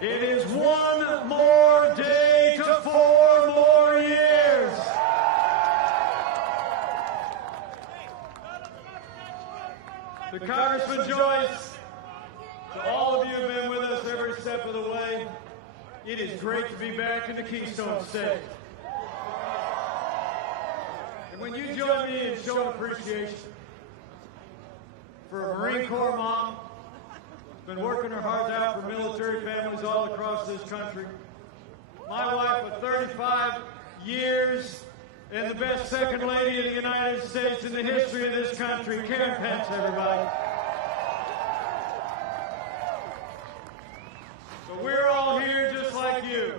It is one more day to 4 more years. To Congressman Joyce, to all of you who have been with us every step of the way, it is great to be back in the Keystone State. And when you join me in showing appreciation for a Marine Corps mom, been working her heart out for military families all across this country. My wife of 35 years and the best second lady of the United States in the history of this country, Karen Pence, everybody. So we're all here just like you.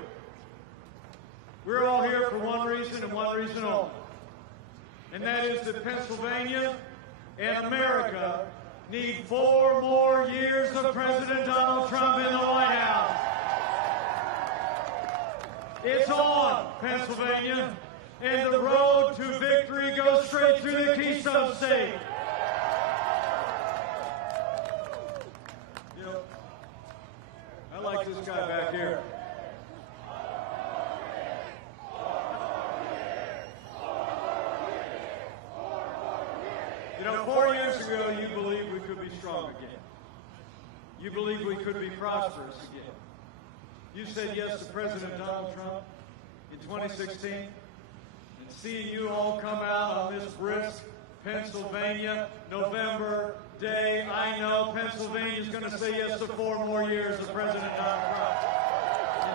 We're all here for one reason and one reason only. And that is that Pennsylvania and America need 4 more years of President Donald Trump in the White House. It's on, Pennsylvania, and the road to victory goes straight through the Keystone State. You know, I like this guy back here. You know, 4 years ago, you believed we could be strong again. You believed we could be prosperous again. You said yes to President Donald Trump in 2016. And seeing you all come out on this brisk Pennsylvania November day, I know Pennsylvania is going to say yes to 4 more years of President Donald Trump in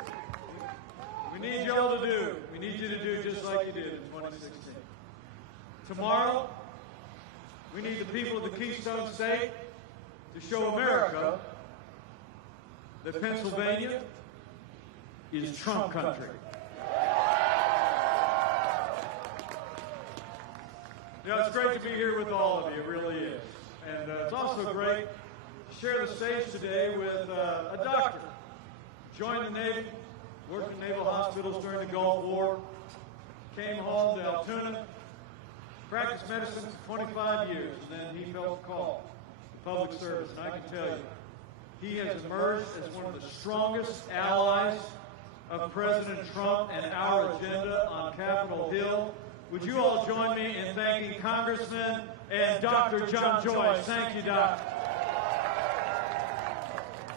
2020. We need you all to do. We need you to do just like you did in 2016. Tomorrow, we need the people of the Keystone State to show America that Pennsylvania is Trump country. You know, it's great to be here with all of you, it really is. And it's also great to share the stage today with a doctor. Joined the Navy, worked in naval hospitals during the Gulf War, came home to Altoona, practiced medicine for 25 years, and then he felt the call to public service. And I can tell you, he has emerged as one of the strongest allies of President Trump and our agenda on Capitol Hill. Would you all join me in thanking Congressman and Dr. John Joyce? Thank you, Doc.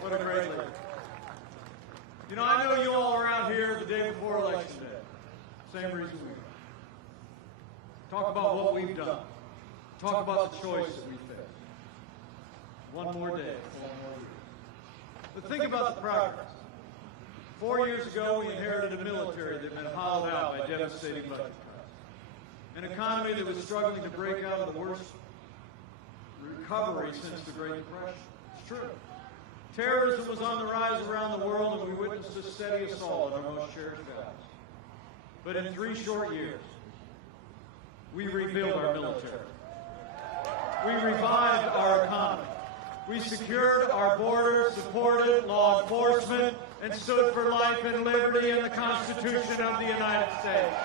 What a great leader. You know, I know you all are out here the day before Election Day. Same reason we are. Talk about what we've done. Talk about the choice that we face. One more day, 4 more years. But think about the progress. 4 years ago, we inherited a military that had been hollowed out by devastating budget cuts. An economy that was struggling to break out of the worst recovery since the Great Depression. It's true. Terrorism was on the rise around the world, and we witnessed a steady assault on our most cherished values. But in 3 short years, we rebuilt our military. We revived our economy. We secured our border, supported law enforcement, and stood for life and liberty in the Constitution of the United States.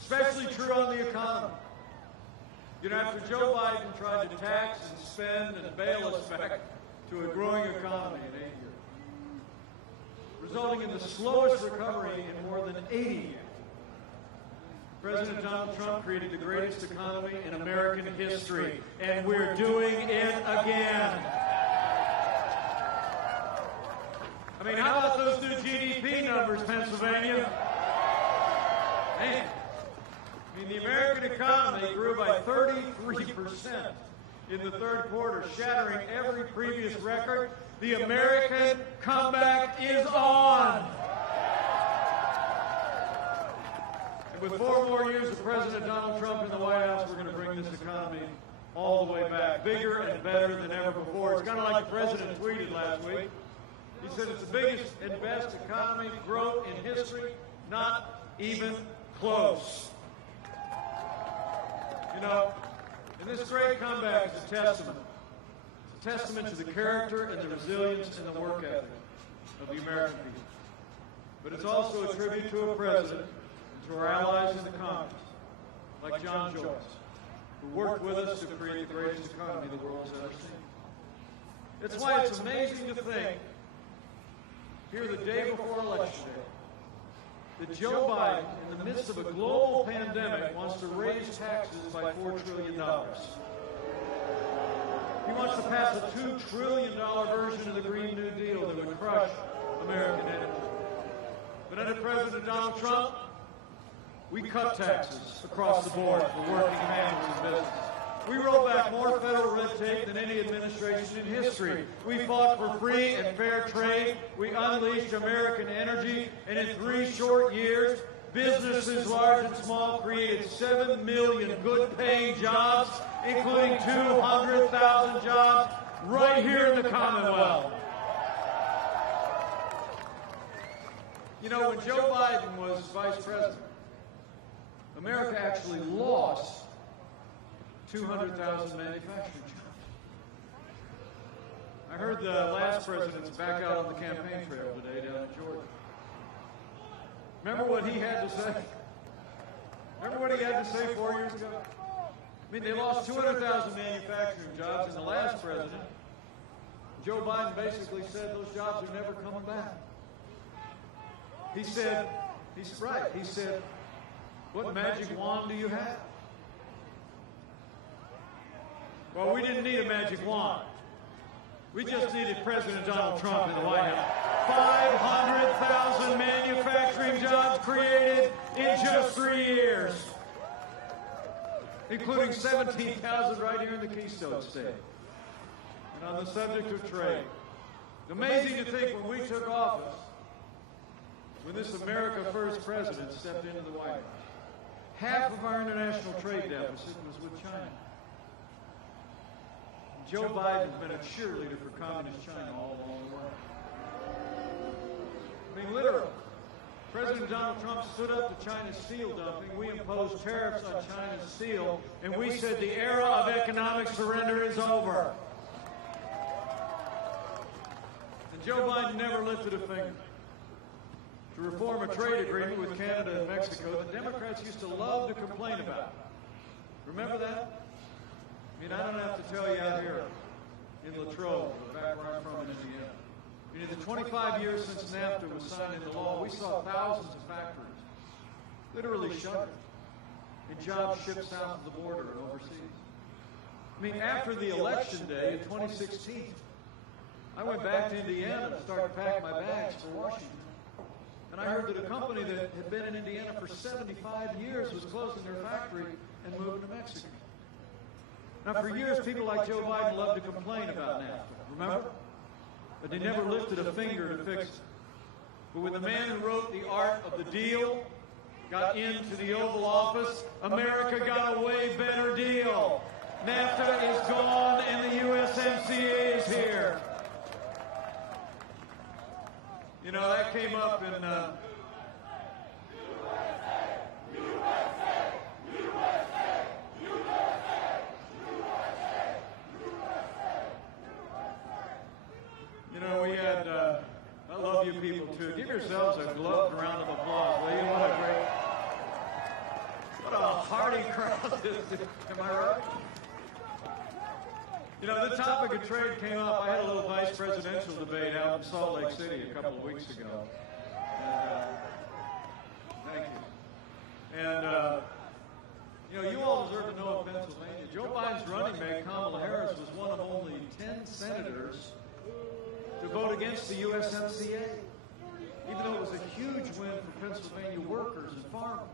Especially true on the economy. You know, after Joe Biden tried to tax and spend and bail us back to a growing economy in 8 years, resulting in the slowest recovery in more than 80 years, President Donald Trump created the greatest economy in American history, and we're doing it again. I mean, how about those new GDP numbers, Pennsylvania? Man. I mean, the American economy grew by 33% in the third quarter, shattering every previous record. The American comeback is on. And with 4 more years of President Donald Trump in the White House, we're going to bring this economy all the way back, bigger and better than ever before. It's kind of like the president tweeted last week. He said it's the biggest and best economy growth in history, not even close. You know, and this great comeback is a testament. It's a testament to the character and the resilience and the work ethic of the American people. But it's also a tribute to a president and to our allies in the Congress, like John Joyce, who worked with us to create the greatest economy the world has ever seen. That's why it's amazing to think, here the day before Election Day, that Joe Biden, in the midst of a global pandemic, wants to raise taxes by $4 trillion. He wants to pass a $2 trillion version of the Green New Deal that would crush American energy. But under President Donald Trump, we cut taxes across the board for working families and businesses. We rolled back more federal red tape than any administration in history. We fought for free and fair trade. We unleashed American energy. And in 3 short years, businesses large and small created 7 million good-paying jobs, including 200,000 jobs right here in the Commonwealth. You know, when Joe Biden was vice president, America actually lost 200,000 manufacturing jobs. I heard the last president's back out on the campaign trail today down in Georgia. Remember what he had to say? Remember what he had to say 4 years ago? I mean, they lost 200,000 manufacturing jobs in the last president. Joe Biden basically said those jobs are never coming back. He said, he's right, he said, what magic wand do you have? Well, we didn't need a magic wand. We just needed President Donald Trump in the White House. 500,000 manufacturing jobs created in just 3 years, including 17,000 right here in the Keystone State. And on the subject of trade, it's amazing to think when we took office, when this America First president stepped into the White House, half of our international trade deficit was with China. Joe Biden's been a cheerleader for communist China all along the way. I mean, literally, President Donald Trump stood up to China's steel dumping. We imposed tariffs on China's steel, and we said the era of economic surrender is over. And Joe Biden never lifted a finger to reform a trade agreement with Canada and Mexico that Democrats used to love to complain about. Remember that? I mean, I don't have to tell you out here in Latrobe, back where I'm from in Indiana. I mean, in the 25 years since NAFTA was signed into law, we saw thousands of factories literally shuttered and jobs shipped south of the border and overseas. I mean, after the election day in 2016, I went back to Indiana to start to pack my bags for Washington. And I heard that a company that had been in Indiana for 75 years was closing their factory and moving to Mexico. Now, for years, people like Joe Biden loved to complain about NAFTA, remember? But they never lifted a finger to fix it. But when the man who wrote the art of the deal got into the Oval Office, America got a way better deal. NAFTA is gone and the USMCA is here. You know, that came up in love you people too. Give yourselves a gloved round of applause, will you? What a hearty crowd this is. Am I right? You know, the topic of trade came up. I had a little vice presidential debate out in Salt Lake City a couple of weeks ago. Thank you. And, you know, you all deserve to know of Pennsylvania. Joe Biden's running mate, Kamala Harris, was one of only 10 senators to vote against the USMCA, even though it was a huge win for Pennsylvania workers and farmers.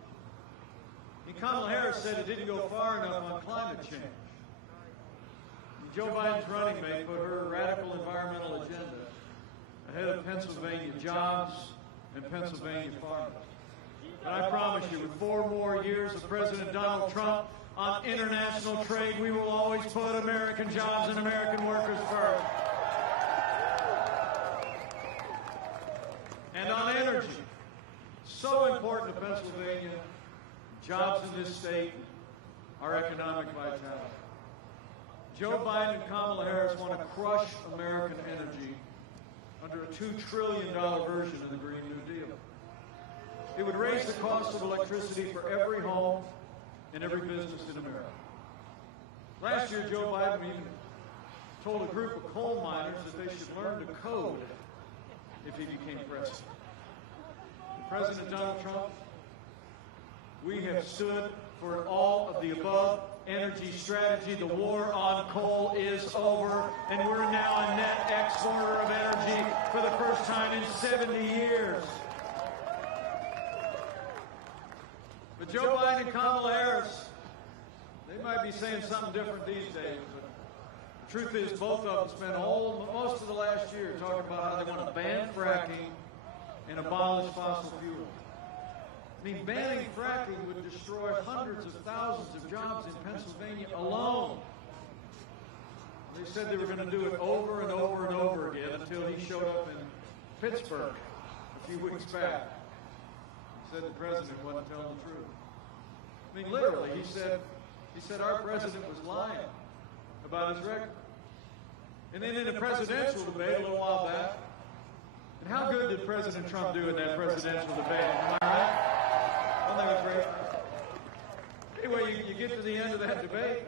And Kamala Harris said it didn't go far enough on climate change. And Joe Biden's running mate put her radical environmental agenda ahead of Pennsylvania jobs and Pennsylvania farmers. But I promise you, with 4 more years of President Donald Trump on international trade, we will always put American jobs and American workers first. And on energy, so important to Pennsylvania, jobs in this state, our economic vitality. Joe Biden and Kamala Harris want to crush American energy under a $2 trillion version of the Green New Deal. It would raise the cost of electricity for every home and every business in America. Last year, Joe Biden even told a group of coal miners that they should learn to code if he became president. President Donald Trump, we have stood for all of the above energy strategy. The war on coal is over, and we're now a net exporter of energy for the first time in 70 years. But Joe Biden and Kamala Harris, they might be saying something different these days, but the truth is both of them spent most of the last year talking about how they want to ban fracking and abolish fossil fuels. I mean, banning fracking would destroy hundreds of thousands of jobs in Pennsylvania alone. They said they were going to do it over and over and over again until he showed up in Pittsburgh a few weeks back. He said the president wasn't telling the truth. I mean, literally, he said our president was lying about his record. And then in a presidential debate a little while back, and how good did President Trump do in that presidential debate? Am I right? Wasn't that great? Anyway, you get to the end of that debate,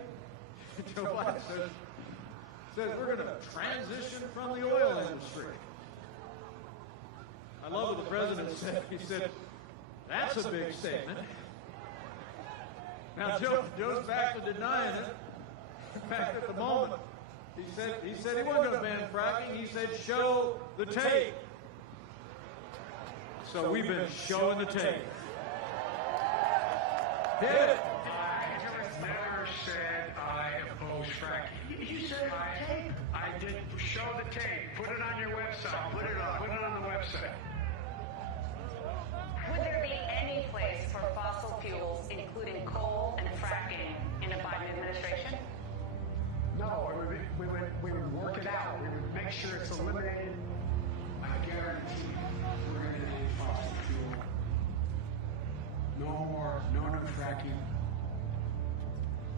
Joe Biden says we're going to transition from the oil industry. I love what the president said. He said, that's a big statement. Now, Joe's back to denying it. In fact, at the moment, he said he wasn't going to ban fracking. He said, show the tape. So we've been showing the tape. Hit it. I never said I oppose fracking. You said tape. I did show the tape. Put it on your website. Put it on the website. Would there be any place for fossil fuels, including coal and fracking, in a Biden administration? No, we would work it out. We would make sure it's eliminated. I guarantee we're going to end fossil fuel. No new fracking.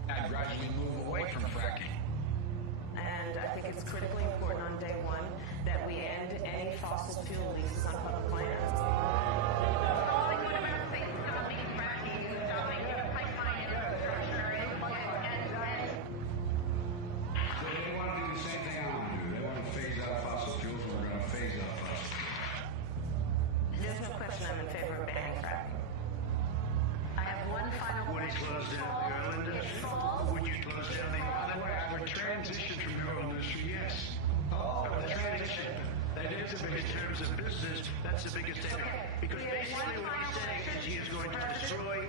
And gradually move away from fracking. And I think it's critically important on day one that we end any fossil fuel leases on public lands. They want to do the same thing I want to do. They want to phase out fossil fuels, and we're going to phase out fossil fuels. There's no question I'm in favor of banning fracking. I have one final Would you close down the oil industry? Would you close down the oil? By the way, I would transition from the oil industry, yes. I would transition. That is the biggest, in terms of business, that's the biggest thing. Because basically what he's saying is he is going to destroy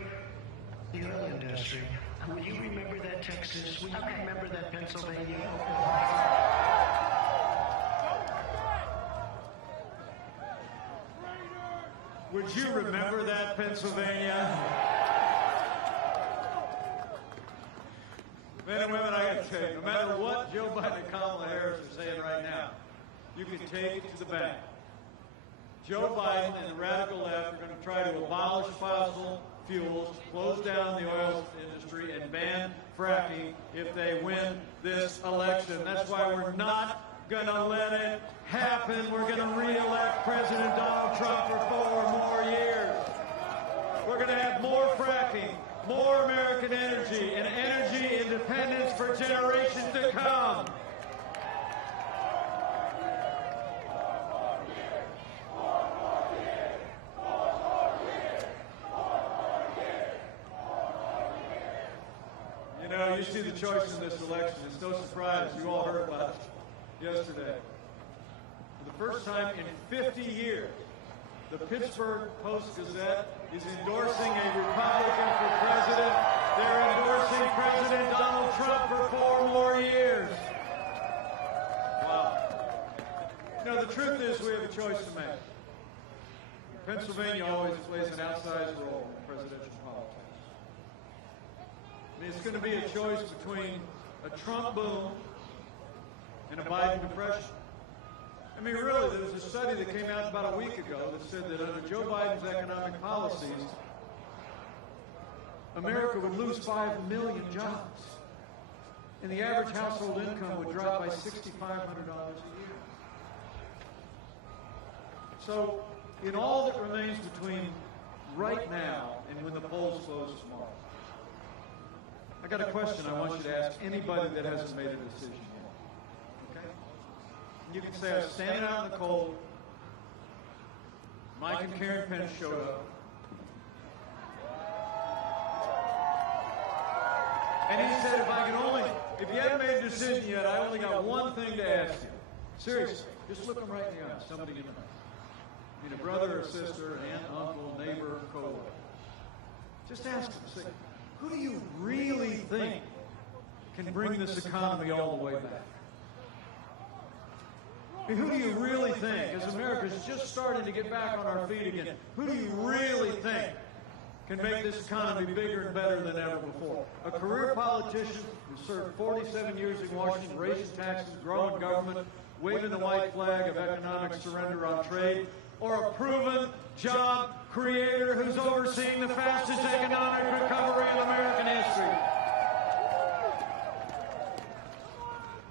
the oil industry. Will you remember that, Texas? Will you remember that, Pennsylvania? Would you remember that, Pennsylvania? Men and women, I got to tell you, no matter what Joe Biden and Kamala Harris are saying right now, you can take it to the bank. Joe Biden and the radical left are going to try to abolish fossil fuels, close down the oil industry, and ban fracking if they win this election. That's why we're not gonna let it happen. We're gonna re-elect President Donald Trump for 4 more years. We're gonna have more fracking, more American energy, and energy independence for generations to come. You know, you see the choice in this election. It's no surprise. You all heard about it yesterday. For the first time in 50 years, the Pittsburgh Post-Gazette is endorsing a Republican for president. They're endorsing President Donald Trump for 4 more years. Wow. You know, the truth is we have a choice to make. Pennsylvania always plays an outsized role in presidential politics. I mean, it's going to be a choice between a Trump boom and a Biden depression. I mean, really, there was a study that came out about a week ago that said that under Joe Biden's economic policies, America would lose 5 million jobs, and the average household income would drop by $6,500 a year. So, in all that remains between right now and when the polls close tomorrow, I got a question I want you to ask anybody that hasn't made a decision yet. Okay? You can say, I was standing out in the cold. Mike and Karen Pence showed up. And he said, if you haven't made a decision yet, I only got one thing to ask you. Seriously, just look them right in the eye. Somebody you know. I mean, a brother or sister, aunt, uncle, neighbor, co-worker. Just ask them, say, who do you really think can bring this economy all the way back? I mean, who do you really think, as America's just starting to get back on our feet again, who do you really think can make this economy bigger and better than ever before? A career politician who served 47 years in Washington, raising taxes, growing government, waving the white flag of economic surrender on trade, or a proven job creator who's overseeing the fastest economic recovery in American history?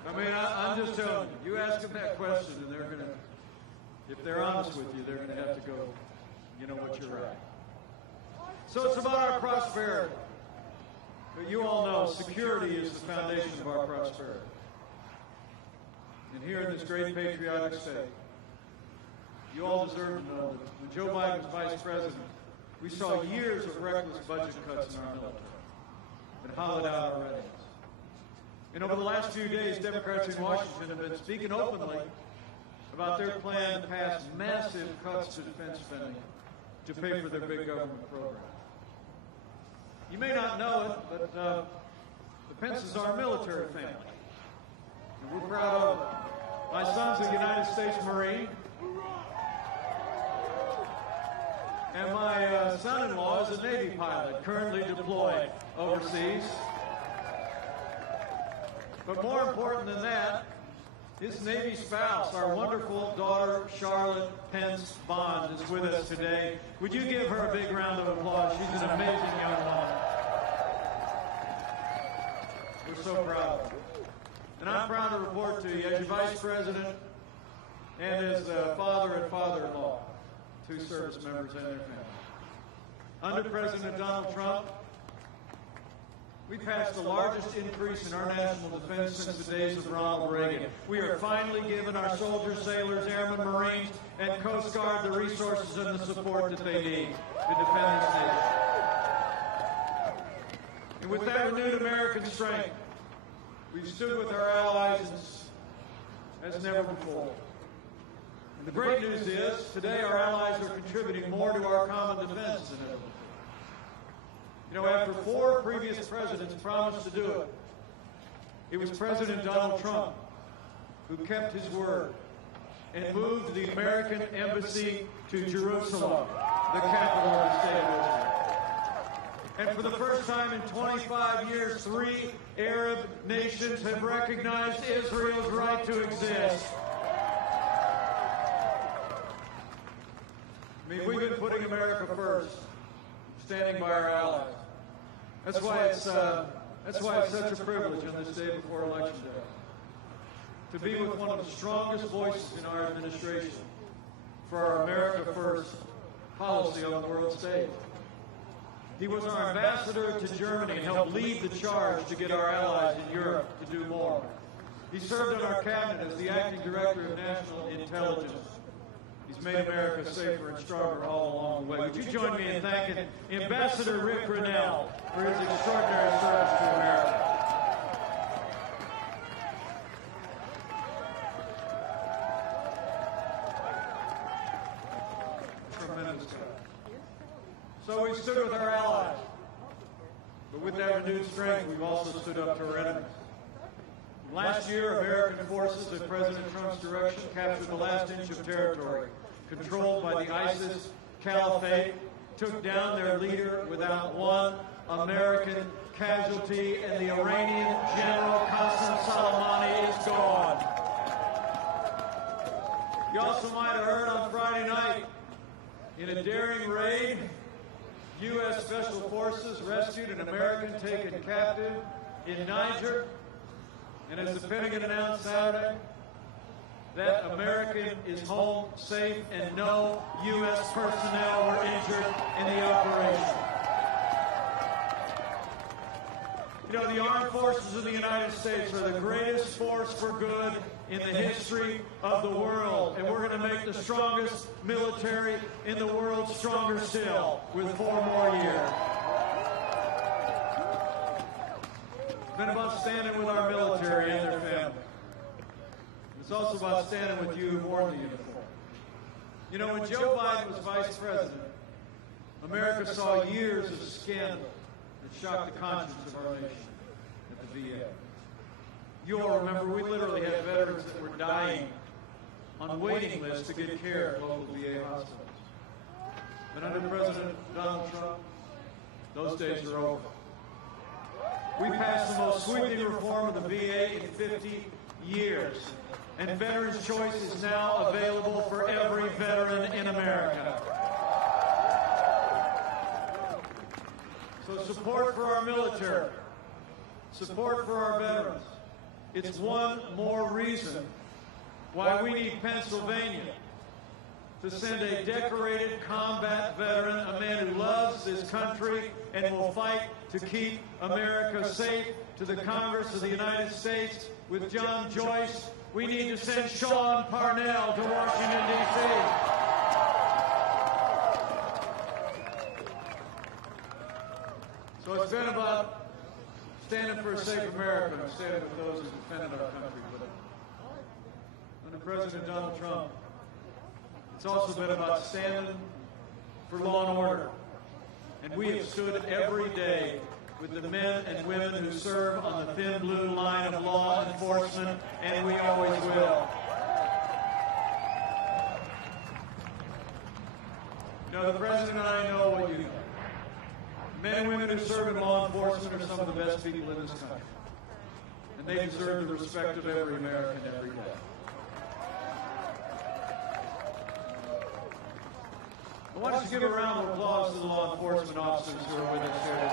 I mean, I'm just telling you, you ask them that question and they're going to, if they're honest with you, they're going to have to go, you know what, you're right. So it's about our prosperity. But you all know security is the foundation of our prosperity. And here in this great patriotic state, you all deserve to know that when Joe Biden was vice president, we saw years of reckless budget cuts in our military that hollowed out our readiness. And over the last few days, Democrats in Washington have been speaking openly about their plan to pass massive cuts to defense spending to pay for their big government program. You may not know it, but the Pences are a military family. And we're proud of it. My son's a United States Marine. And my son-in-law is a Navy pilot, currently deployed overseas. But more important than that, his Navy spouse, our wonderful daughter, Charlotte Pence Bond, is with us today. Would you give her a big round of applause? She's an amazing young woman. We're so proud of her. And I'm proud to report to you, as your vice president and as father and father-in-law, 2 service members and their families. Under President Donald Trump, we passed the largest increase in our national defense since the days of Ronald Reagan. We are finally giving our soldiers, sailors, airmen, Marines, and Coast Guard the resources and the support that they need to defend this nation. And with that renewed American strength, we've stood with our allies as never before. And the great news is, today our allies are contributing more to our common defense than ever before. You know, after 4 previous presidents promised to do it, it was President Donald Trump who kept his word and moved the American embassy to Jerusalem, the capital of the state of Israel. And for the first time in 25 years, 3 Arab nations have recognized Israel's right to exist. I mean, we've been putting America first, standing by our allies. That's why it's such a privilege on this day before Election Day to be with one of the strongest voices in our administration for our America First policy on the world stage. He was our ambassador to Germany and helped lead the charge to get our allies in Europe to do more. He served in our cabinet as the acting director of national intelligence. He's made America safer and stronger all along the way. Would you join me in thanking Ambassador Rick Grinnell for his extraordinary service to America? Tremendous guy. So we stood with our allies, but with that renewed strength, we've also stood up to our enemies. Last year, American forces at President Trump's direction captured the last inch of territory controlled by the ISIS caliphate, took down their leader without one American casualty, and the Iranian General Qasem Soleimani is gone. You also might have heard on Friday night, in a daring raid, U.S. Special Forces rescued an American taken captive in Niger. And as the Pentagon announced Saturday, that American is home safe and no U.S. personnel were injured in the operation. You know, the armed forces of the United States are the greatest force for good in the history of the world. And we're going to make the strongest military in the world stronger still with 4 more years. It's been about standing with our military and their families. It's also about standing with you who wore the uniform. You know, when Joe Biden was vice president, America saw years of scandal that shocked the conscience of our nation at the VA. You all remember we literally had veterans that were dying on waiting lists to get care at local VA hospitals. But under President Donald Trump, those days are over. We passed the most sweeping reform of the VA in 50 years. And Veterans Choice is now available for every veteran in America. So support for our military, support for our veterans. It's one more reason why we need Pennsylvania to send a decorated combat veteran, a man who loves this country and will fight to keep America safe, to the Congress of the United States. With John Joyce, we need to send Sean Parnell to Washington, D.C. So it's been about standing for a safe America and standing with those who defended our country. But under President Donald Trump, it's also been about standing for law and order. And we have stood every day with the men and women who serve on the thin blue line of law enforcement, and we always will. You know, the President and I know what you know. Men and women who serve in law enforcement are some of the best people in this country. And they deserve the respect of every American every day. I want us to give a round of applause to the law enforcement officers who are with us here today.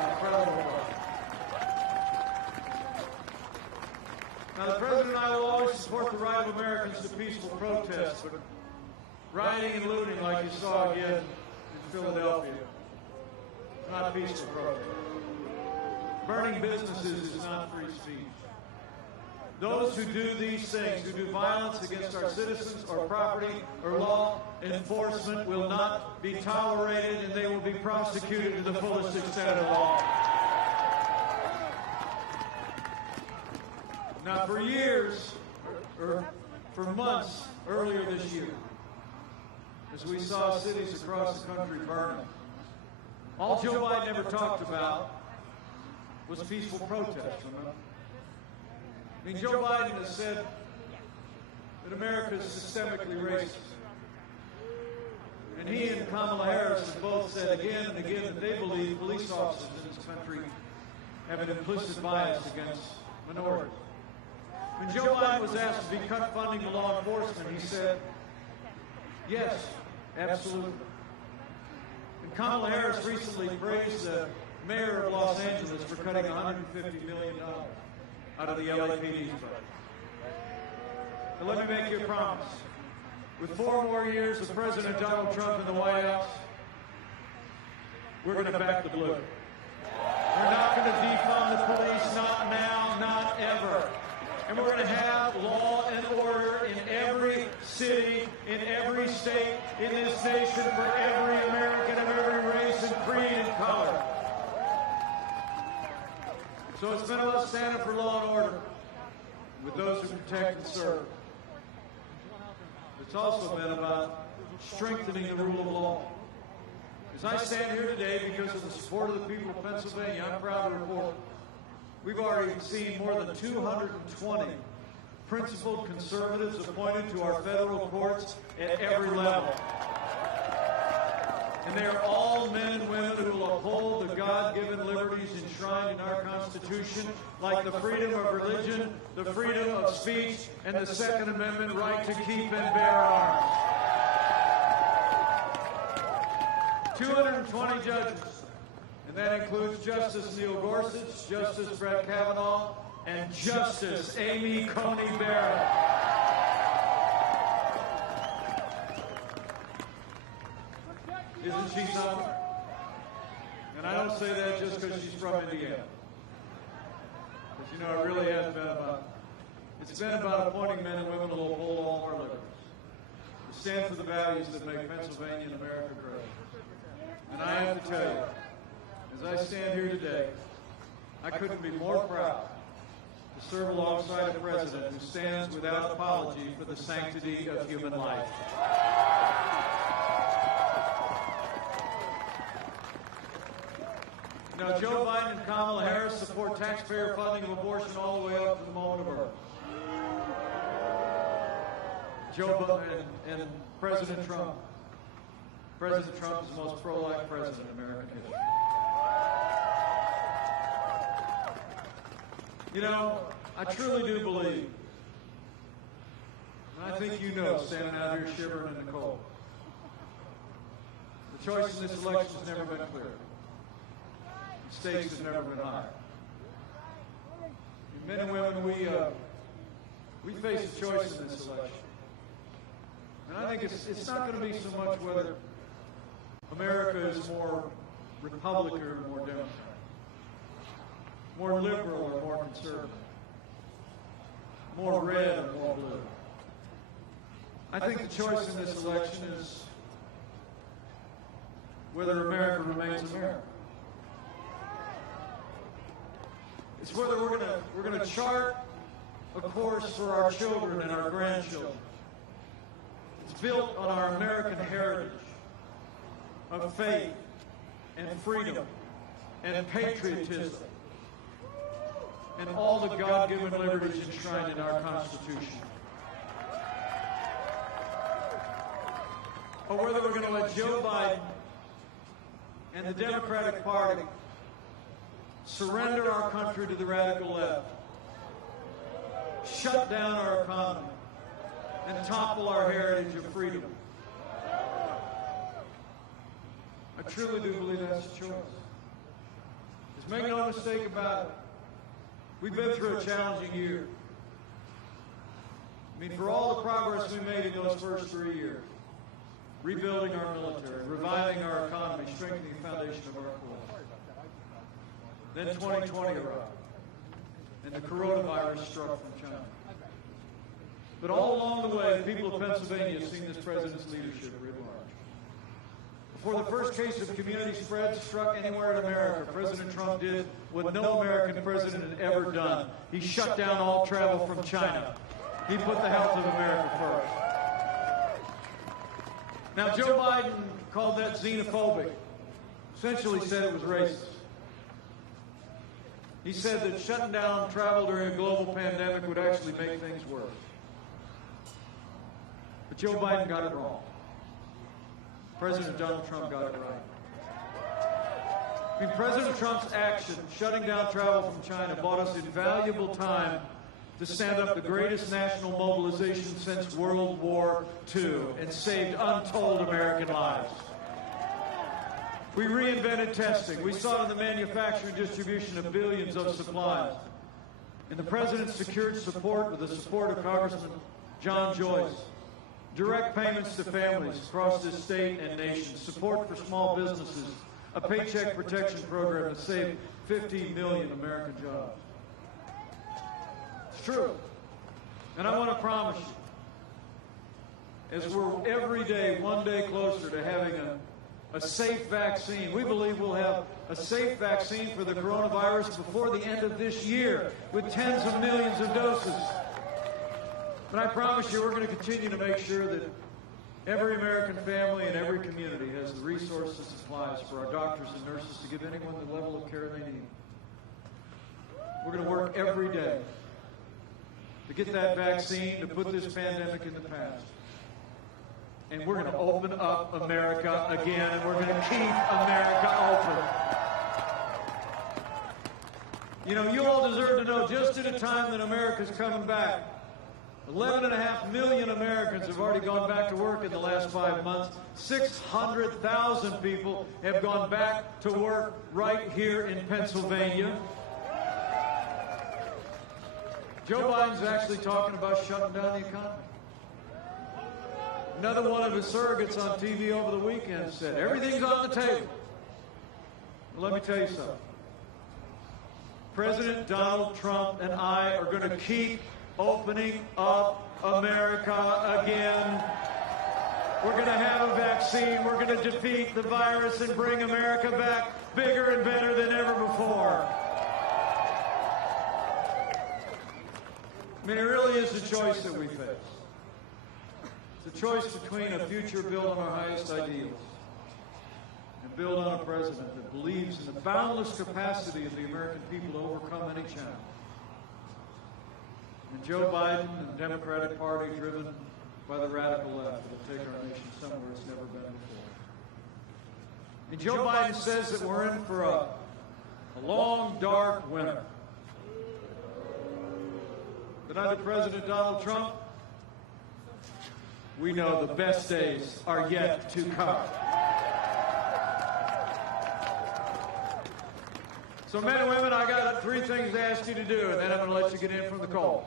They're incredible. Now, the President and I will always support the right of Americans to peaceful protest, but rioting and looting like you saw again in Philadelphia, it's not peaceful protest. Burning businesses is not free speech. Those who do these things, who do violence against our citizens or property or law enforcement, will not be tolerated, and they will be prosecuted to the fullest extent of law. Now, for years, or for months earlier this year, as we saw cities across the country burning, all Joe Biden ever talked about was peaceful protest, remember? I mean, Joe Biden has said that America is systemically racist. And he and Kamala Harris have both said again and again that they believe police officers in this country have an implicit bias against minorities. When Joe Biden was asked to cut funding to law enforcement, he said, yes, absolutely. And Kamala Harris recently praised the mayor of Los Angeles for cutting $150 million. out of the LAPD's budget. But let me make you a promise. With 4 more years of President Donald Trump in the White House, we're going to back the blue. We're not going to defund the police, not now, not ever. And we're going to have law and order in every city, in every state, in this nation, for every American of every race and creed and color. So it's been about standing for law and order with those who protect and serve. It's also been about strengthening the rule of law. As I stand here today, because of the support of the people of Pennsylvania, I'm proud to report we've already seen more than 220 principled conservatives appointed to our federal courts at every level. And they are all men and women who will uphold the God-given liberties enshrined in our Constitution, like the freedom of religion, the freedom of speech, and the Second Amendment right to keep and bear arms. 220 judges, and that includes Justice Neil Gorsuch, Justice Brett Kavanaugh, and Justice Amy Coney Barrett. Isn't she something? And I don't say that just because she's from Indiana. But you know, it really has been about appointing men and women who will uphold all of our liberties, to stand for the values that make Pennsylvania and America great. And I have to tell you, as I stand here today, I couldn't be more proud to serve alongside a president who stands without apology for the sanctity of human life. Now, Joe Biden and Kamala Harris support taxpayer funding of abortion all the way up to the moment of birth. Joe Biden and President Trump. President Trump is the most pro-life president in American history. You know, I truly do believe, and I think you know, standing out here shivering in the cold, the choice in this election has never been clearer. The stakes have never been higher. Men and women, we face a choice in this election. And I think it's not going to be so much whether America is more Republican or more Democrat, more liberal or more conservative, more red or more blue. I think the choice in this election is whether America remains America. It's whether we're going to chart a course for our children and our grandchildren. It's built on our American heritage of faith and freedom and patriotism and all the God-given liberties enshrined in our Constitution. Or whether we're going to let Joe Biden and the Democratic Party surrender our country to the radical left, shut down our economy, and topple our heritage of freedom. I truly do believe that's a choice. Just make no mistake about it. We've been through a challenging year. I mean, for all the progress we made in those first 3 years, rebuilding our military, reviving our economy, strengthening the foundation of our core. Then 2020 arrived, and the coronavirus struck from China. But all along the way, the people of Pennsylvania have seen this president's leadership writ large. Before the first case of community spread struck anywhere in America, President Trump did what no American president had ever done. He shut down all travel from China. He put the health of America first. Now, Joe Biden called that xenophobic. Essentially said it was racist. He said that shutting down travel during a global pandemic would actually make things worse. But Joe Biden got it wrong. President Donald Trump got it right. I mean, President Trump's action, shutting down travel from China, bought us invaluable time to stand up the greatest national mobilization since World War II and saved untold American lives. We reinvented testing. We sought in the manufacture and distribution of billions of supplies. And the President secured support with the support of Congressman John Joyce. Direct payments to families across this state and nation, support for small businesses, a paycheck protection program that saved 50 million American jobs. It's true. And I want to promise you, as we're every day, one day closer to having a safe vaccine, we believe we'll have a safe vaccine for the coronavirus before the end of this year with tens of millions of doses. But I promise you, we're going to continue to make sure that every American family and every community has the resources and supplies for our doctors and nurses to give anyone the level of care they need. We're going to work every day to get that vaccine, to put this pandemic in the past. And we're going to open up America again, and we're going to keep America open. You know, you all deserve to know, just at a time that America's coming back, 11.5 million Americans have already gone back to work in the last 5 months. 600,000 people have gone back to work right here in Pennsylvania. Joe Biden's actually talking about shutting down the economy. Another one of his surrogates on TV over the weekend said, everything's on the table. Well, let me tell you something. President Donald Trump and I are going to keep opening up America again. We're going to have a vaccine. We're going to defeat the virus and bring America back bigger and better than ever before. I mean, it really is a choice that we face. It's a choice between a future built on our highest ideals and built on a president that believes in the boundless capacity of the American people to overcome any challenge. And Joe Biden and the Democratic Party, driven by the radical left, will take our nation somewhere it's never been before. And Joe Biden says that we're in for a long, dark winter. But under President Donald Trump, we know the best days are yet to come. So men and women, I got 3 things to ask you to do, and then I'm going to let you get in from the cold.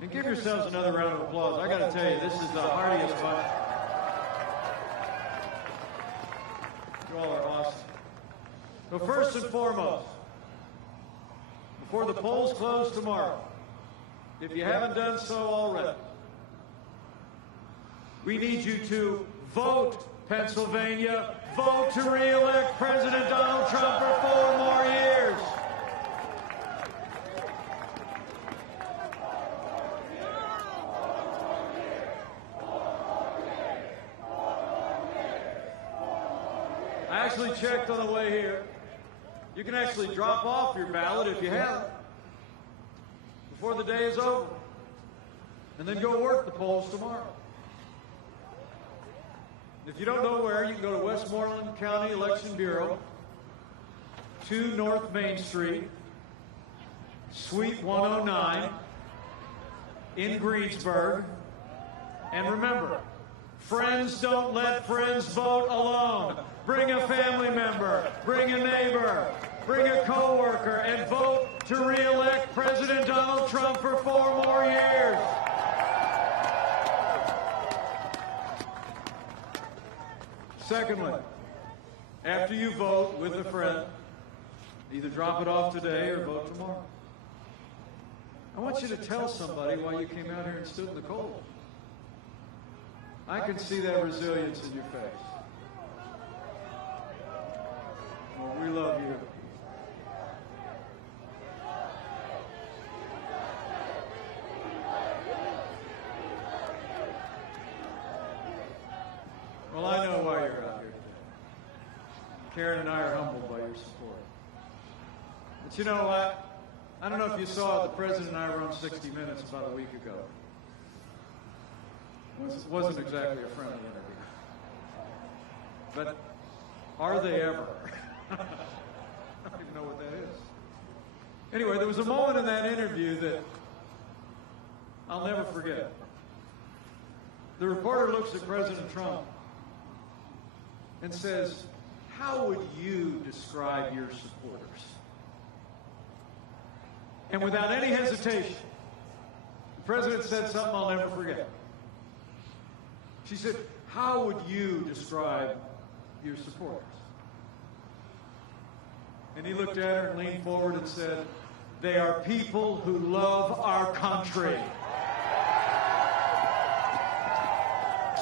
And give yourselves another round of applause. I got to tell you, this is the heartiest bunch. You all are awesome. But first and foremost, before the polls close tomorrow, if you haven't done so already, we need you to vote, Pennsylvania. Vote to re-elect President Donald Trump for 4 more years. I actually checked on the way here. You can actually drop off your ballot if you haven't before the day is over, and then go work the polls tomorrow. If you don't know where, you can go to Westmoreland County Election Bureau, 2 North Main Street, Suite 109, in Greensburg. And remember, friends don't let friends vote alone. Bring a family member, bring a neighbor, bring a coworker, and vote to re-elect President Donald Trump for 4 more years. Secondly, after you vote with a friend, either drop it off today or vote tomorrow. I want you to tell somebody why you came out here and stood in the cold. I can see that resilience in your face. Well, we love you. Well, I know why you're out here today. Karen and I are humbled by your support. But you know what? I don't know if you saw it, the President and I were on 60 Minutes about a week ago. It wasn't exactly a friendly interview. But are they ever? I don't even know what that is. Anyway, there was a moment in that interview that I'll never forget. The reporter looks at President Trump and says, "How would you describe your supporters?" And without any hesitation, the president said something I'll never forget. She said, "How would you describe your supporters?" And he looked at her and leaned forward and said, "They are people who love our country."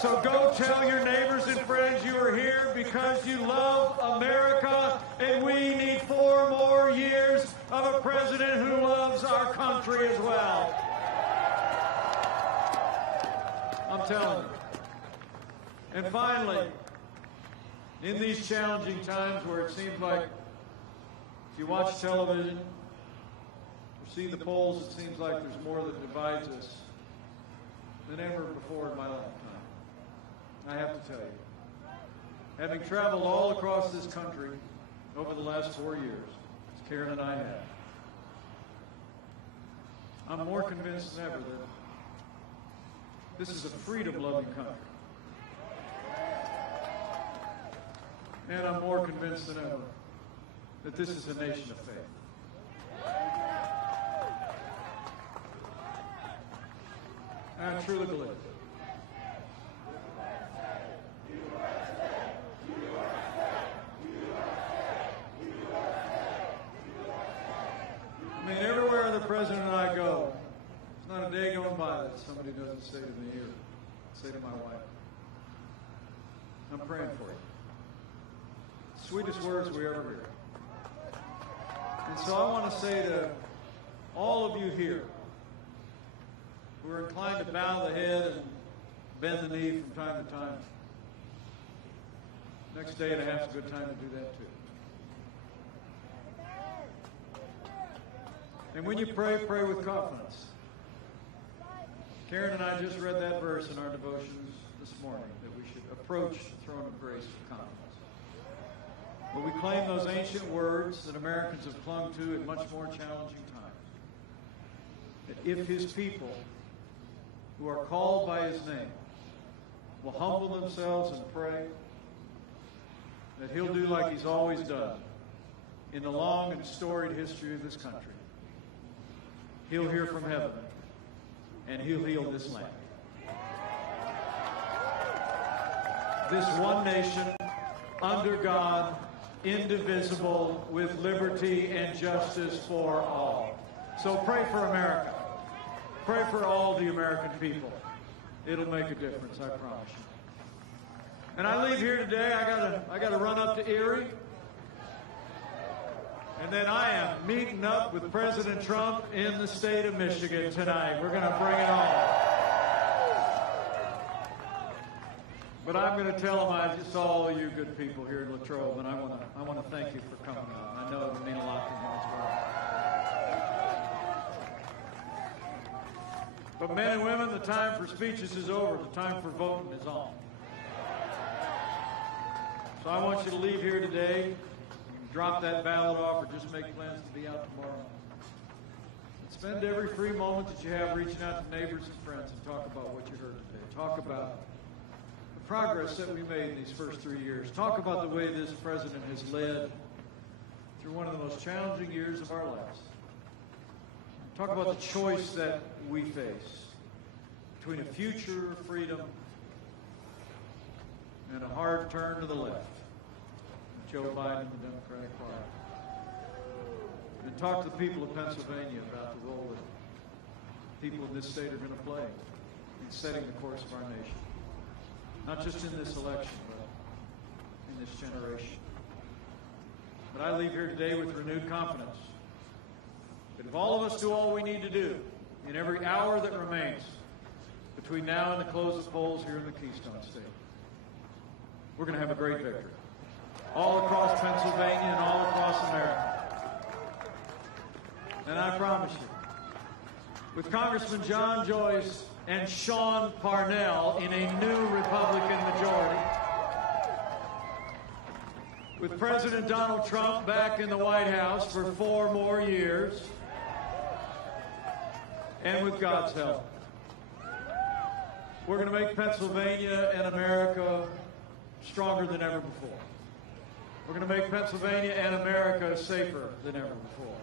So go tell your neighbors and friends you are here because you love America, and we need 4 more years of a president who loves our country as well. I'm telling you. And finally, in these challenging times where it seems like if you watch television or see the polls, it seems like there's more that divides us than ever before in my lifetime. I have to tell you, having traveled all across this country over the last 4 years, as Karen and I have, I'm more convinced than ever that this is a freedom-loving country. And I'm more convinced than ever that this is a nation of faith. And I truly believe it. I mean, everywhere the president and I go, there's not a day going by that somebody doesn't say to me or say to my wife, "I'm praying for you." Sweetest words we ever hear. And so I want to say to all of you here who are inclined to bow the head and bend the knee from time to time, next day and a half is a good time to do that too. And when you pray, pray with confidence. Karen and I just read that verse in our devotions this morning, that we should approach the throne of grace with confidence. But we claim those ancient words that Americans have clung to in much more challenging times. That if his people, who are called by his name, will humble themselves and pray, that he'll do like he's always done in the long and storied history of this country. He'll hear from heaven, and he'll heal this land. This one nation, under God, indivisible, with liberty and justice for all. So pray for America. Pray for all the American people. It'll make a difference, I promise you. And I leave here today, I gotta run up to Erie. And then I am meeting up with President Trump in the state of Michigan tonight. We're going to bring it on. But I'm going to tell him I just saw all of you good people here in Latrobe, and I want to thank you for coming out. I know it would mean a lot to him as well. But men and women, the time for speeches is over. The time for voting is on. So I want you to leave here today, drop that ballot off, or just make plans to be out tomorrow. And spend every free moment that you have reaching out to neighbors and friends and talk about what you heard today. Talk about the progress that we made in these first 3 years. Talk about the way this president has led through one of the most challenging years of our lives. Talk about the choice that we face between a future of freedom and a hard turn to the left. Joe Biden and the Democratic Party. And talk to the people of Pennsylvania about the role that people in this state are going to play in setting the course of our nation. Not just in this election, but in this generation. But I leave here today with renewed confidence that if all of us do all we need to do in every hour that remains between now and the close of polls here in the Keystone State, we're going to have a great victory. All across Pennsylvania and all across America. And I promise you, with Congressman John Joyce and Sean Parnell in a new Republican majority, with President Donald Trump back in the White House for 4 more years, and with God's help, we're going to make Pennsylvania and America stronger than ever before. We're going to make Pennsylvania and America safer than ever before.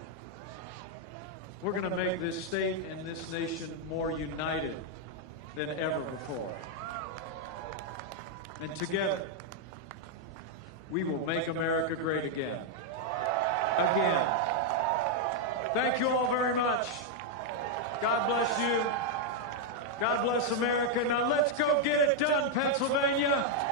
we're going to make this state and this nation more united than ever before. And together, we will make America great again. Again. Thank you all very much. God bless you. God bless America. Now let's go get it done, Pennsylvania.